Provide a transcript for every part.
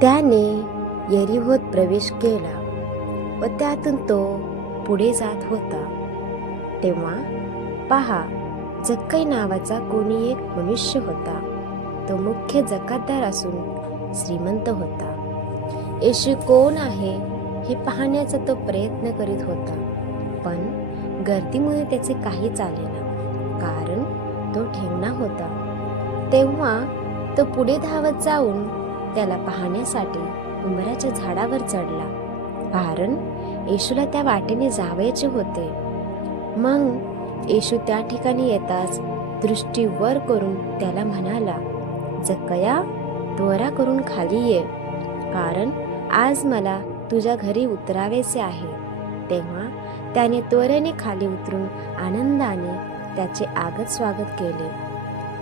त्याने यरीहोत प्रवेश केला व त्यातून तो पुढे जात होता. तेव्हा पहा, जक्कई नावाचा कोणी एक मनुष्य होता. तो मुख्य जकातदार असून श्रीमंत होता. येशू कोण आहे हे पाहण्याचा तो प्रयत्न करीत होता, पण गर्दीमुळे त्याचे काही चालेना, कारण तो ठेंगणा होता. तेव्हा तो पुढे धावत जाऊन त्याला पाहण्यासाठी उंबराच्या झाडावर चढला, कारण येशूला त्या वाटेने जावयाचे होते. मग येशू त्या ठिकाणी येताच दृष्टी वर करून त्याला म्हणाला, जक्कया, त्वरा करून खाली ये, कारण आज मला तुझ्या घरी उतरावेसे आहे. तेव्हा त्याने त्वरेने खाली उतरून आनंदाने त्याचे आगत स्वागत केले.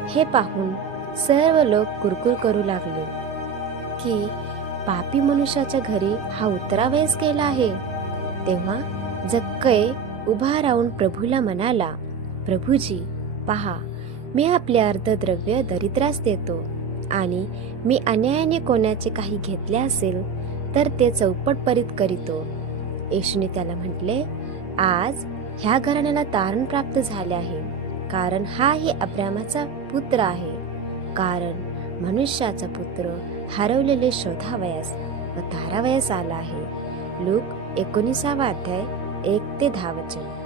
हे पाहून सर्व लोक कुरकुर करू लागले की पापी मनुष्याच्या घरी हा उतरावयास गेला आहे. तेव्हा जक्कई उभा राहून प्रभूला म्हणाला, प्रभूजी, पहा, मी आपले अर्धद्रव्य दरिद्रास देतो, आणि मी अन्यायाने कोणाचे काही घेतले असेल तर ते चौपट परित करीतो. येशूने त्याला म्हटले, आज ह्या घराण्याला तारण प्राप्त झाले आहे, कारण हाही अब्रामाचा पुत्र आहे. कारण मनुष्याचा पुत्र हरवलेले शोधावयास व तारावयास आला आहे. लूक 19 अध्याय 1 ते 10 वचन.